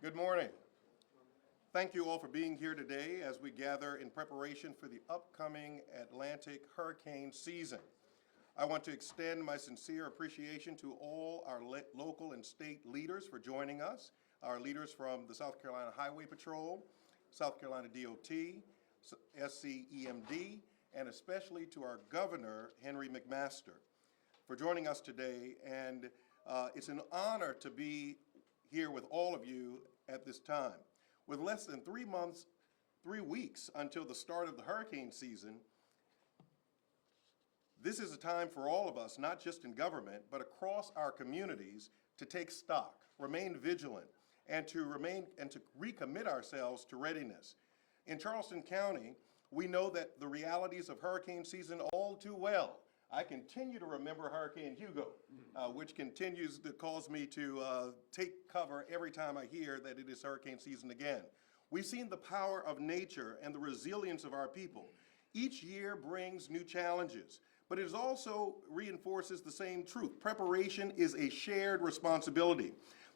Good morning. Thank you all for being here today as we gather in preparation for the upcoming Atlantic hurricane season. I want to extend my sincere appreciation to all our local and state leaders for joining us, our leaders from the South Carolina Highway Patrol, South Carolina DOT, SCEMD, and especially to our Governor, Henry McMaster, for joining us today. And it's an honor to be here with all of you at this time. With less than 3 weeks until the start of the hurricane season, this is a time for all of us, not just in government, but across our communities, to take stock, remain vigilant, and to recommit ourselves to readiness. In Charleston County, we know that the realities of hurricane season all too well. I continue to remember Hurricane Hugo, which continues to cause me to take cover every time I hear that it is hurricane season again. We've seen the power of nature and the resilience of our people. Each year brings new challenges, but it also reinforces the same truth. Preparation is a shared responsibility.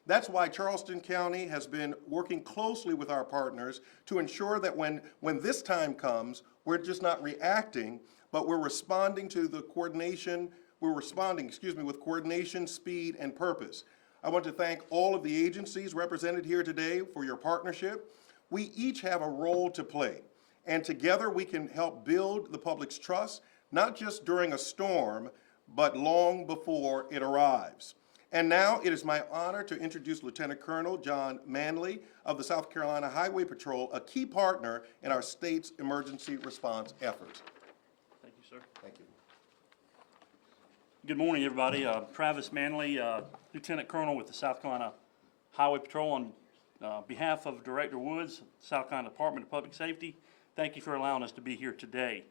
That's why Charleston County has been working closely with our partners to ensure that when this time comes, we're just not reacting, but we're responding to the coordination, with coordination, speed, and purpose. I want to thank all of the agencies represented here today for your partnership. We each have a role to play, and together we can help build the public's trust, not just during a storm, but long before it arrives. And now it is my honor to introduce Lieutenant Colonel John Manley of the South Carolina Highway Patrol, a key partner in our state's emergency response efforts. Thank you, sir. Thank you. Good morning, everybody. Travis Manley, Lieutenant Colonel with the South Carolina Highway Patrol. On behalf of Director Woods, South Carolina Department of Public Safety, thank you for allowing us to be here today.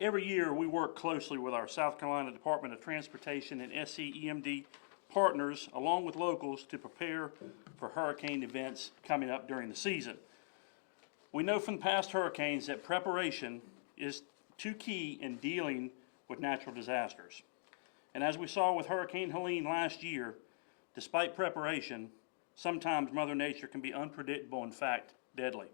Every year we work closely with our South Carolina Department of Transportation and SCEMD partners along with locals to prepare for hurricane events coming up during the season. We know from past hurricanes that preparation is too key in dealing with natural disasters. And as we saw with Hurricane Helene last year, despite preparation, sometimes Mother Nature can be unpredictable, in fact, deadly.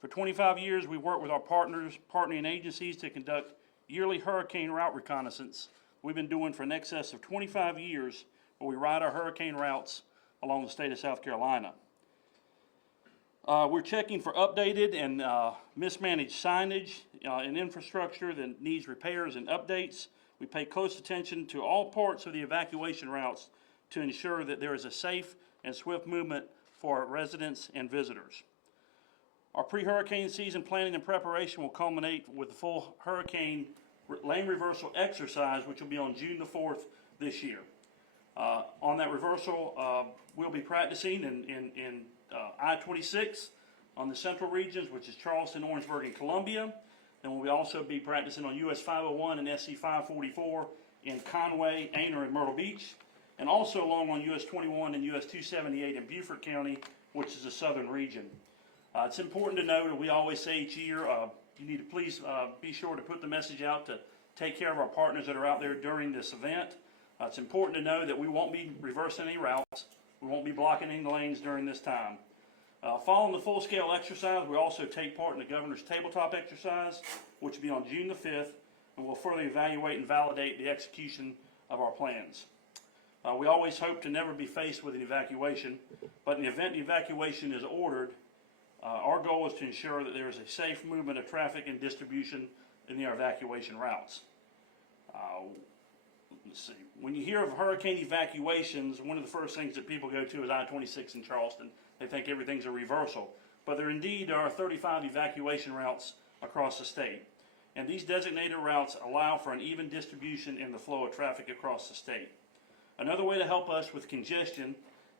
For 25 years, we worked with our partnering agencies to conduct yearly hurricane route reconnaissance. We've been doing for in excess of 25 years where we ride our hurricane routes along the state of South Carolina. We're checking for updated and mismanaged signage and infrastructure that needs repairs and updates. We pay close attention to all parts of the evacuation routes to ensure that there is a safe and swift movement for our residents and visitors. Our pre-hurricane season planning and preparation will culminate with the full hurricane lane reversal exercise, which will be on June the 4th this year. On that reversal, we'll be practicing in I-26 on the central regions, which is Charleston, Orangeburg, and Columbia. Then we'll also be practicing on US 501 and SC 544 in Conway, Aner, and Myrtle Beach, and also along on US 21 and US 278 in Beaufort County, which is the southern region. It's important to note, and we always say each year, you need to please be sure to put the message out to take care of our partners that are out there during this event. It's important to know that we won't be reversing any routes. We won't be blocking any lanes during this time. Following the full-scale exercise, we also take part in the Governor's Tabletop exercise, which will be on June the 5th, and we'll further evaluate and validate the execution of our plans. We always hope to never be faced with an evacuation, but in the event the evacuation is ordered, our goal is to ensure that there is a safe movement of traffic and distribution in the evacuation routes. Let's see. When you hear of hurricane evacuations, one of the first things that people go to is I-26 in Charleston. They think everything's a reversal. But there indeed are 35 evacuation routes across the state. And these designated routes allow for an even distribution in the flow of traffic across the state. Another way to help us with congestion,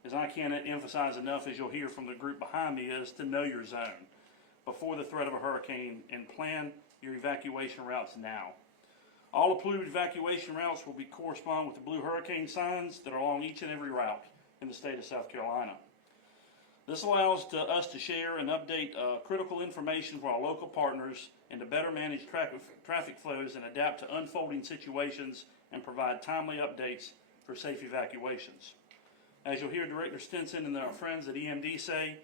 as I can't emphasize enough, as you'll hear from the group behind me, is to know your zone before the threat of a hurricane and plan your evacuation routes now. All approved evacuation routes will correspond with the blue hurricane signs that are along each and every route in the state of South Carolina. This allows us to share and update critical information for our local partners and to better manage traffic flows and adapt to unfolding situations and provide timely updates for safe evacuations. As you'll hear Director Stinson and our friends at EMD say,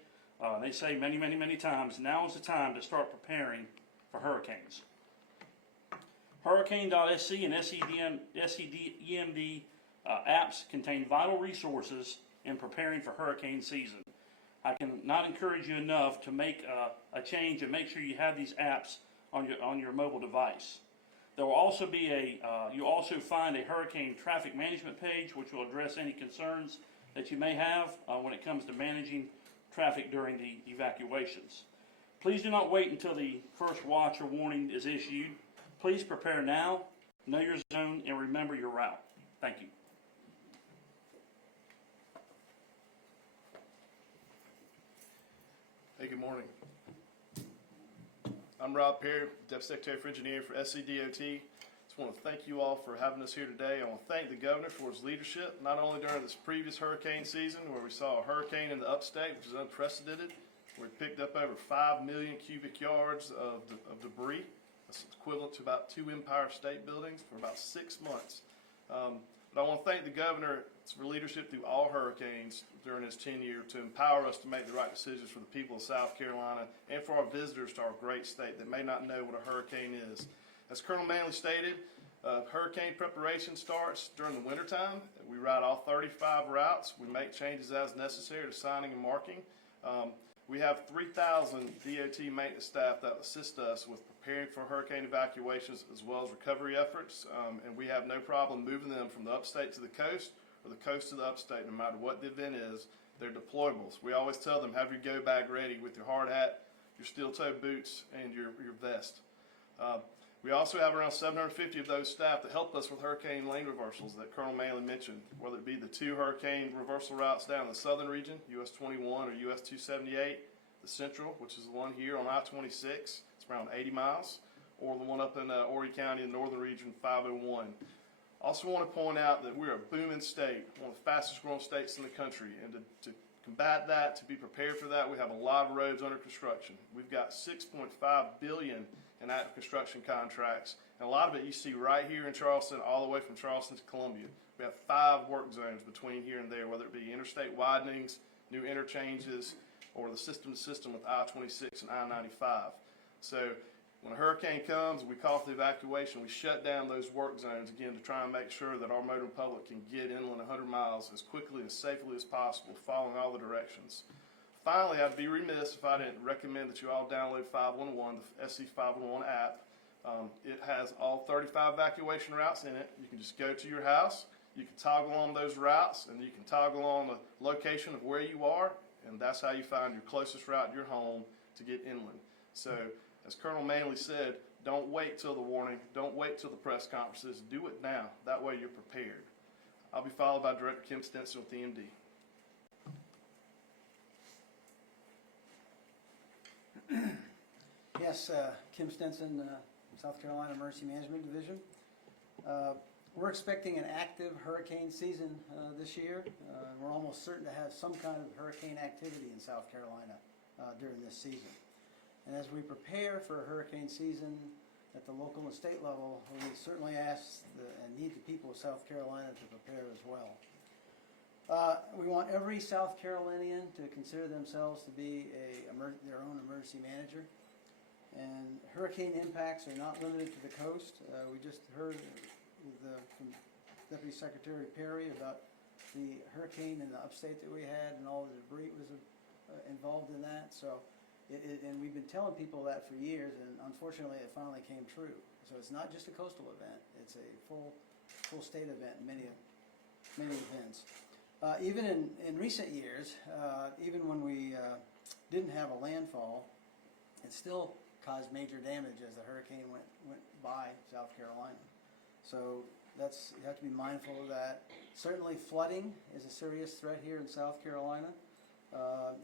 they say many, many, many times, now is the time to start preparing for hurricanes. Hurricane.sc and SCEMD apps contain vital resources in preparing for hurricane season. I cannot encourage you enough to make a change and make sure you have these apps on your mobile device. There will also be you'll also find a hurricane traffic management page which will address any concerns that you may have when it comes to managing traffic during the evacuations. Please do not wait until the first watch or warning is issued. Please prepare now, know your zone, and remember your route. Thank you. Hey, good morning. I'm Rob Perry, Deputy Secretary for Engineering for SCDOT. Just want to thank you all for having us here today. I want to thank the Governor for his leadership, not only during this previous hurricane season where we saw a hurricane in the upstate, which is unprecedented, where we picked up over 5 million cubic yards of debris. That's equivalent to about 2 Empire State Buildings for about 6 months. But I want to thank the Governor for leadership through all hurricanes during his tenure to empower us to make the right decisions for the people of South Carolina and for our visitors to our great state that may not know what a hurricane is. As Colonel Manley stated, hurricane preparation starts during the wintertime. We ride all 35 routes. We make changes as necessary to signing and marking. We have 3,000 DOT maintenance staff that assist us with preparing for hurricane evacuations as well as recovery efforts, and we have no problem moving them from the upstate to the coast or the coast to the upstate, no matter what the event is. They're deployables. We always tell them, have your go bag ready with your hard hat, your steel-toe boots, and your vest. We also have around 750 of those staff that help us with hurricane lane reversals that Colonel Manley mentioned, whether it be the 2 hurricane reversal routes down in the southern region, US 21 or US 278, the central, which is the one here on I-26, it's around 80 miles, or the one up in Horry County in the northern region, 501. Also want to point out that we're a booming state, one of the fastest growing states in the country, and to combat that, to be prepared for that, we have a lot of roads under construction. We've got $6.5 billion in active construction contracts, and a lot of it you see right here in Charleston, all the way from Charleston to Columbia. We have 5 work zones between here and there, whether it be interstate widenings, new interchanges, or the system-to-system with I-26 and I-95. So when a hurricane comes, we call for the evacuation, we shut down those work zones again to try and make sure that our motoring public can get inland 100 miles as quickly and safely as possible, following all the directions. Finally, I'd be remiss if I didn't recommend that you all download 511, the SC 511 app. It has all 35 evacuation routes in it. You can just go to your house, you can toggle on those routes, and you can toggle on the location of where you are, and that's how you find your closest route to your home to get inland. So, as Colonel Manley said, don't wait till the warning, don't wait till the press conferences, do it now. That way you're prepared. I'll be followed by Director Kim Stinson with EMD. Yes, Kim Stinson, South Carolina Emergency Management Division. We're expecting an active hurricane season this year. We're almost certain to have some kind of hurricane activity in South Carolina during this season. And as we prepare for a hurricane season at the local and state level, we certainly ask and need the people of South Carolina to prepare as well. We want every South Carolinian to consider themselves to be their own emergency manager. And hurricane impacts are not limited to the coast. We just heard from Deputy Secretary Perry about the hurricane in the upstate that we had and all the debris was involved in that. So, and we've been telling people that for years, and unfortunately it finally came true. So it's not just a coastal event, it's a full state event in many events. Even in recent years, even when we didn't have a landfall, it still caused major damage as the hurricane went by South Carolina. So you have to be mindful of that. Certainly flooding is a serious threat here in South Carolina.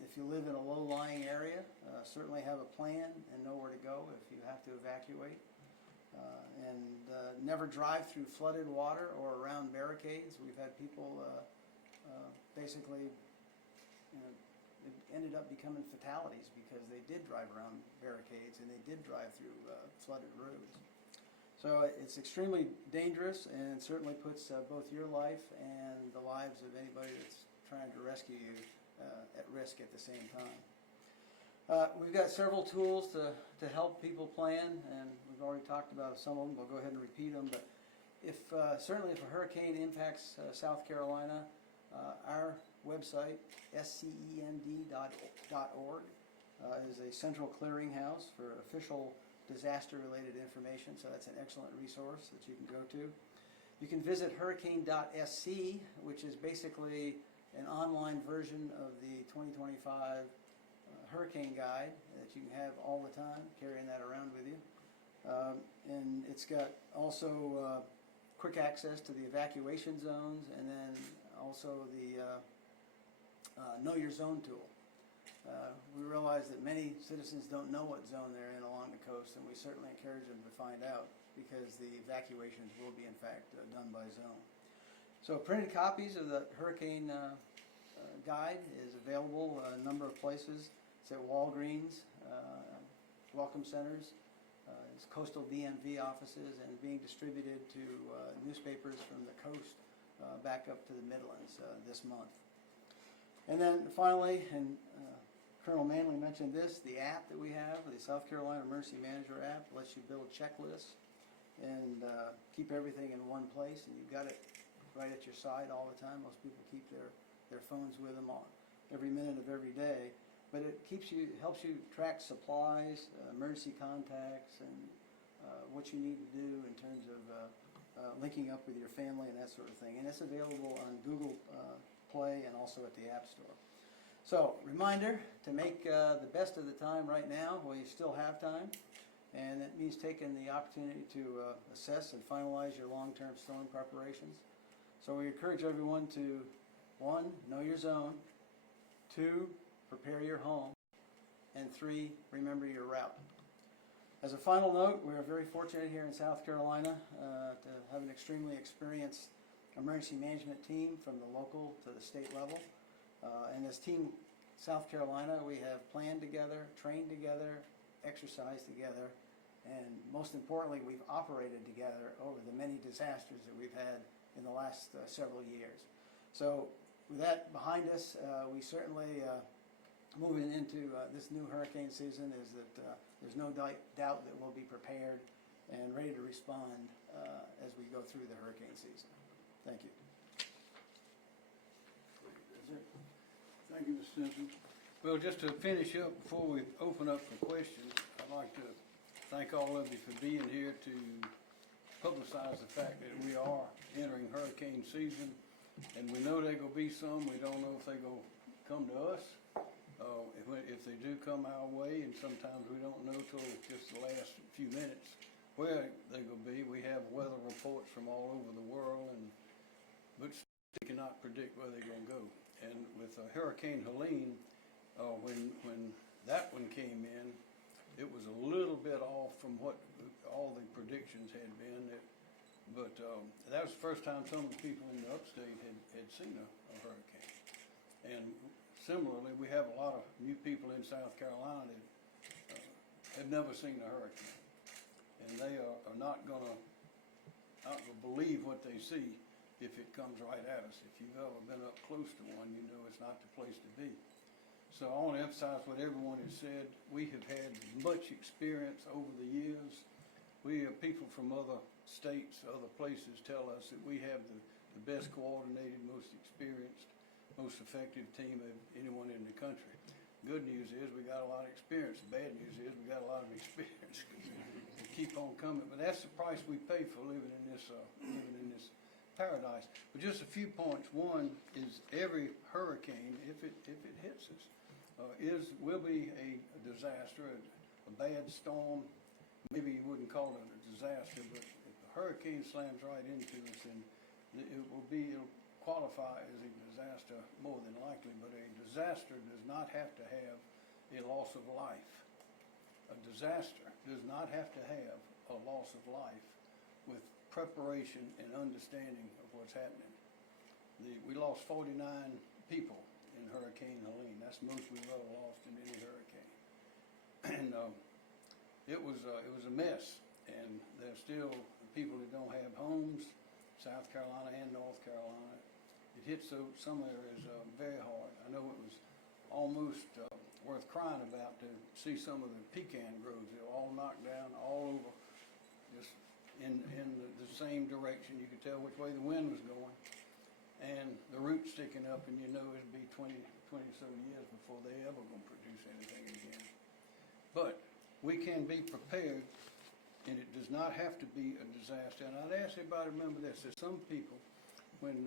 If you live in a low-lying area, certainly have a plan and know where to go if you have to evacuate. And never drive through flooded water or around barricades. We've had people basically, it ended up becoming fatalities because they did drive around barricades and they did drive through flooded roads. So it's extremely dangerous and it certainly puts both your life and the lives of anybody that's trying to rescue you at risk at the same time. We've got several tools to help people plan, and we've already talked about some of them. We'll go ahead and repeat them, but certainly if a hurricane impacts South Carolina, our website, scemd.org, is a central clearinghouse for official disaster-related information, so that's an excellent resource that you can go to. You can visit hurricane.sc, which is basically an online version of the 2025 hurricane guide that you can have all the time, carrying that around with you. And it's got also quick access to the evacuation zones, and then also the Know Your Zone tool. We realize that many citizens don't know what zone they're in along the coast, and we certainly encourage them to find out, because the evacuations will be in fact done by zone. So printed copies of the hurricane guide is available a number of places. It's at Walgreens, Welcome Centers, it's coastal DMV offices, and being distributed to newspapers from the coast back up to the Midlands this month. And then finally, and Colonel Manley mentioned this, the app that we have, the South Carolina Emergency Manager app, lets you build checklists and keep everything in one place, and you've got it right at your side all the time. Most people keep their phones with them every minute of every day, but it helps you track supplies, emergency contacts, and what you need to do in terms of linking up with your family and that sort of thing. And it's available on Google Play and also at the App Store. So, reminder to make the best of the time right now while you still have time, and it means taking the opportunity to assess and finalize your long-term storm preparations. So we encourage everyone to, 1, know your zone, 2, prepare your home, and 3, remember your route. As a final note, we are very fortunate here in South Carolina to have an extremely experienced emergency management team from the local to the state level. And as Team South Carolina, we have planned together, trained together, exercised together, and most importantly, we've operated together over the many disasters that we've had in the last several years. So with that behind us, we certainly, moving into this new hurricane season, is that there's no doubt that we'll be prepared and ready to respond as we go through the hurricane season. Thank you. Thank you, Mr. Simpson. Well, just to finish up before we open up for questions, I'd like to thank all of you for being here to publicize the fact that we are entering hurricane season, and we know there's going to be some. We don't know if they're going to come to us. If they do come our way, and sometimes we don't know till just the last few minutes where they're going to be. We have weather reports from all over the world, but we cannot predict where they're going to go. And with Hurricane Helene, when that one came in, it was a little bit off from what all the predictions had been. But that was the first time some of the people in the upstate had seen a hurricane. And similarly, we have a lot of new people in South Carolina that have never seen a hurricane. And they are not going to believe what they see if it comes right at us. If you've ever been up close to one, you know it's not the place to be. So I want to emphasize what everyone has said. We have had much experience over the years. We have people from other states, other places tell us that we have the best coordinated, most experienced, most effective team of anyone in the country. Good news is we got a lot of experience. The bad news is we got a lot of experience. We keep on coming, but that's the price we pay for living in this paradise. But just a few points. One is every hurricane, if it hits us, will be a disaster, a bad storm. Maybe you wouldn't call it a disaster, but if the hurricane slams right into us, then it'll qualify as a disaster more than likely. But a disaster does not have to have a loss of life. A disaster does not have to have a loss of life with preparation and understanding of what's happening. We lost 49 people in Hurricane Helene. That's the most we've ever lost in any hurricane. And it was a mess. And there's still people that don't have homes, South Carolina and North Carolina. it hits some areas very hard. I know it was almost worth crying about to see some of the pecan groves. They were all knocked down all over, just in the same direction. You could tell which way the wind was going. And the roots sticking up, and you know it'll be 20 so years before they ever gonna produce anything again. But we can be prepared, and it does not have to be a disaster. And I'd ask everybody to remember this: there's some people, when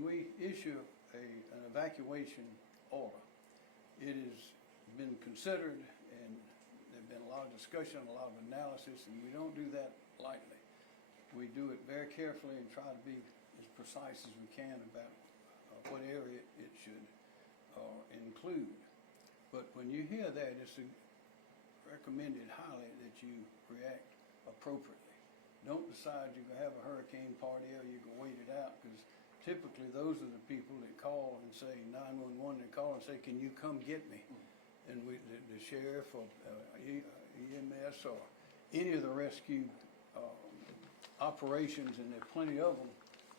we issue an evacuation order, it has been considered, and there's been a lot of discussion, a lot of analysis, and we don't do that lightly. We do it very carefully and try to be as precise as we can about what area it should include. But when you hear that, it's recommended highly that you react appropriately. Don't decide you're gonna have a hurricane party or you're gonna wait it out, because typically those are the people that call and say 911. They call and say, "Can you come get me?" And the sheriff or EMS or any of the rescue operations, and there are plenty of them,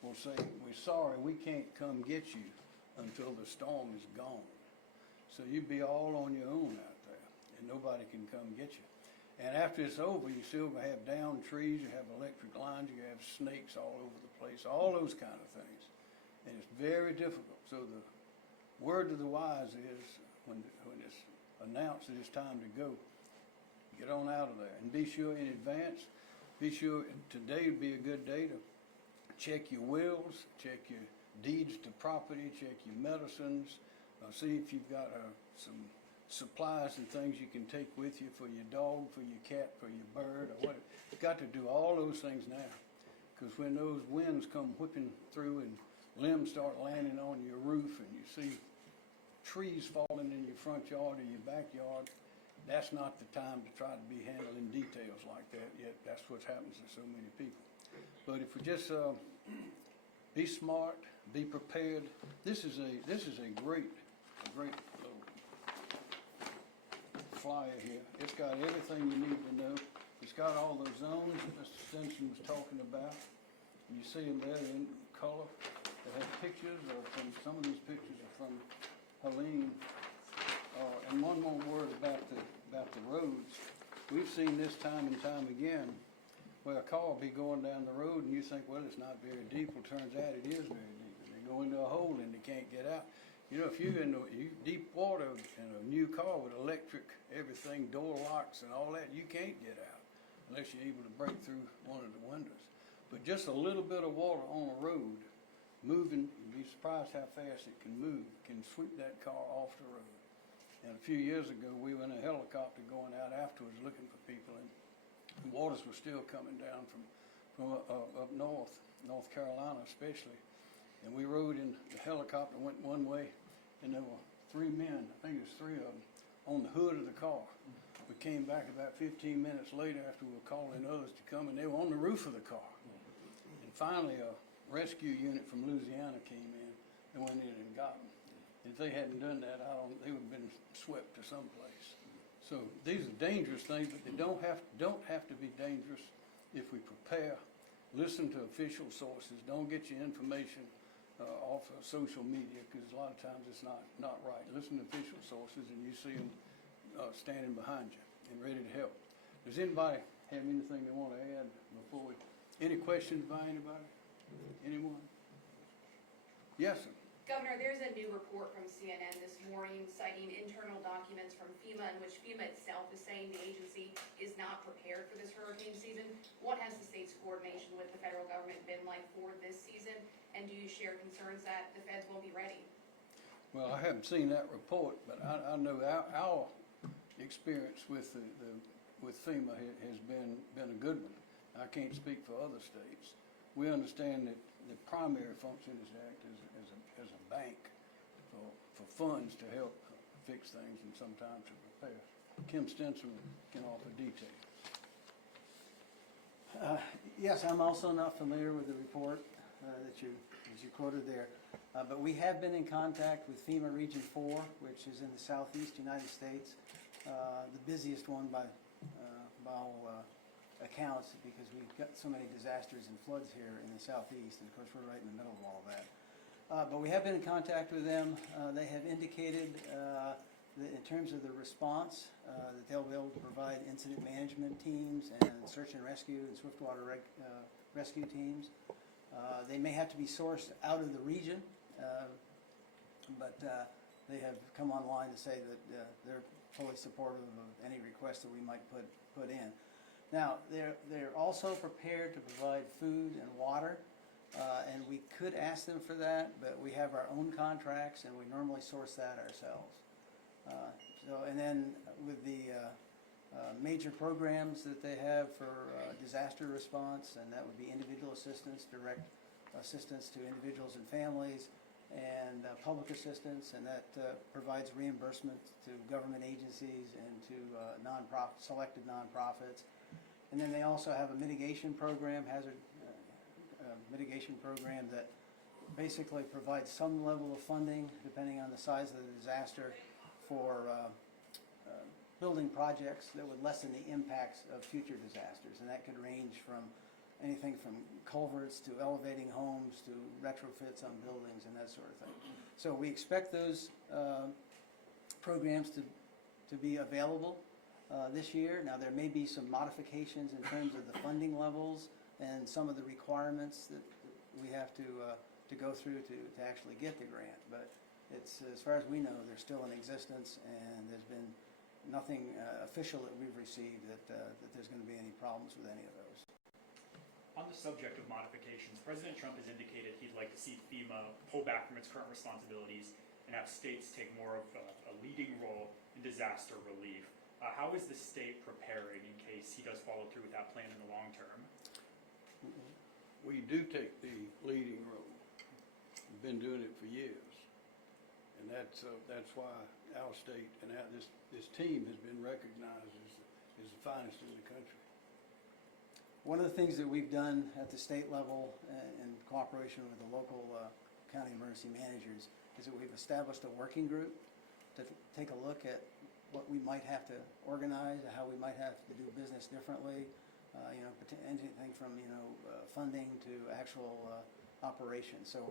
will say, "We're sorry, we can't come get you until the storm is gone." So you'd be all on your own out there, and nobody can come get you. And after it's over, you still gonna have downed trees, you have electric lines, you have snakes all over the place, all those kind of things. And it's very difficult. So the word to the wise is, when it's announced that it's time to go, get on out of there. And be sure in advance, be sure today would be a good day to check your wills, check your deeds to property, check your medicines, see if you've got some supplies and things you can take with you for your dog, for your cat, for your bird, or whatever. You've got to do all those things now, because when those winds come whipping through and limbs start landing on your roof and you see trees falling in your front yard or your backyard, that's not the time to try to be handling details like that yet. That's what happens to so many people. But if we just be smart, be prepared. This is a great little flyer here. It's got everything you need to know. It's got all the zones that Mr. Stinson was talking about. And you see them there in color. They have pictures, or some of these pictures are from Helene. And one more word about the roads. We've seen this time and time again, where a car will be going down the road and you think, well, it's not very deep. Well, turns out it is very deep. And they go into a hole and they can't get out. You know, if you're in deep water in a new car with electric everything, door locks and all that, you can't get out unless you're able to break through one of the windows. But just a little bit of water on a road, moving, you'd be surprised how fast it can move, can sweep that car off the road. And a few years ago, we were in a helicopter going out afterwards looking for people, and the waters were still coming down from up north, North Carolina especially. And we rode in the helicopter, went one way, and there were three men, I think it was three of them, on the hood of the car. We came back about 15 minutes later after we were calling others to come, and they were on the roof of the car. And finally, a rescue unit from Louisiana came in and went in and got them. If they hadn't done that, they would have been swept to someplace. So these are dangerous things, but they don't have to be dangerous if we prepare, listen to official sources, don't get your information off of social media, because a lot of times it's not right. Listen to official sources and you see them standing behind you and ready to help. Does anybody have anything they want to add before we, any questions by anybody? Anyone? Yes, sir. Governor, there's a new report from CNN this morning citing internal documents from FEMA in which FEMA itself is saying the agency is not prepared for this hurricane season. What has the state's coordination with the federal government been like for this season? And do you share concerns that the feds won't be ready? Well, I haven't seen that report, but I know our experience with with FEMA has been a good one. I can't speak for other states. We understand that the primary function is to act as a bank for funds to help fix things and sometimes to prepare. Kim Stinson can offer details. Yes, I'm also not familiar with the report that you quoted there, but we have been in contact with FEMA Region 4, which is in the southeast United States, the busiest one by all accounts, because we've got so many disasters and floods here in the southeast, and of course we're right in the middle of all of that. But we have been in contact with them. They have indicated that in terms of the response, that they'll be able to provide incident management teams and search and rescue and swiftwater rescue teams. They may have to be sourced out of the region, but they have come online to say that they're fully supportive of any request that we might put in. Now, they're also prepared to provide food and water, and we could ask them for that, but we have our own contracts and we normally source that ourselves. And then with the major programs that they have for disaster response, and that would be individual assistance, direct assistance to individuals and families, and public assistance, and that provides reimbursement to government agencies and to selected nonprofits. And then they also have a mitigation program, hazard mitigation program, that basically provides some level of funding, depending on the size of the disaster, for building projects that would lessen the impacts of future disasters. And that could range from anything from culverts to elevating homes to retrofits on buildings and that sort of thing. So we expect those programs to be available this year. Now, there may be some modifications in terms of the funding levels and some of the requirements that we have to go through to actually get the grant. But it's, as far as we know, they're still in existence, and there's been nothing official that we've received that there's going to be any problems with any of those. On the subject of modifications, President Trump has indicated he'd like to see FEMA pull back from its current responsibilities and have states take more of a leading role in disaster relief. How is the state preparing in case he does follow through with that plan in the long term? We do take the leading role. We've been doing it for years. And that's why our state and this team has been recognized as the finest in the country. One of the things that we've done at the state level in cooperation with the local county emergency managers is that we've established a working group to take a look at what we might have to organize, how we might have to do business differently, anything from funding to actual operations. So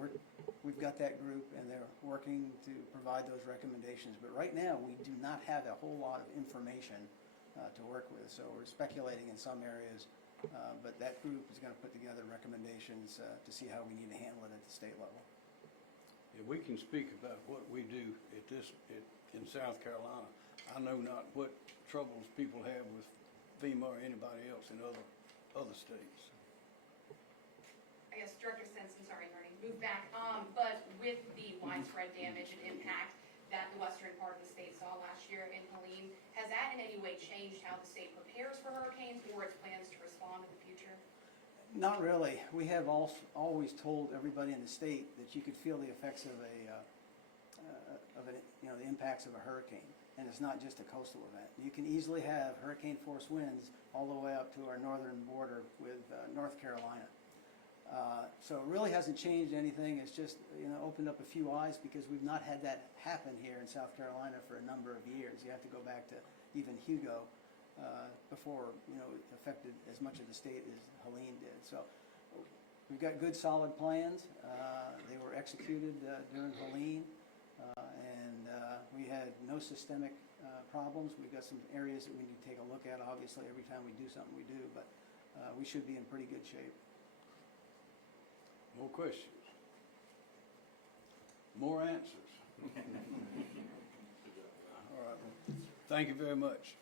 we've got that group, and they're working to provide those recommendations. But right now, we do not have a whole lot of information to work with. So we're speculating in some areas, but that group is going to put together recommendations to see how we need to handle it at the state level. Yeah, we can speak about what we do in South Carolina. I know not what troubles people have with FEMA or anybody else in other states. I guess Director Stenson, sorry, Marty, move back. But with the widespread damage and impact that the western part of the state saw last year in Helene, has that in any way changed how the state prepares for hurricanes or its plans to respond in the future? Not really. We have always told everybody in the state that you could feel the effects of the impacts of a hurricane. And it's not just a coastal event. You can easily have hurricane force winds all the way up to our northern border with North Carolina. So it really hasn't changed anything. It's just opened up a few eyes, because we've not had that happen here in South Carolina for a number of years. You have to go back to even Hugo before it affected as much of the state as Helene did. So we've got good solid plans. They were executed during Helene. And we had no systemic problems. We've got some areas that we need to take a look at, obviously, every time we do something we do, but we should be in pretty good shape. More questions? More answers? All right. Thank you very much.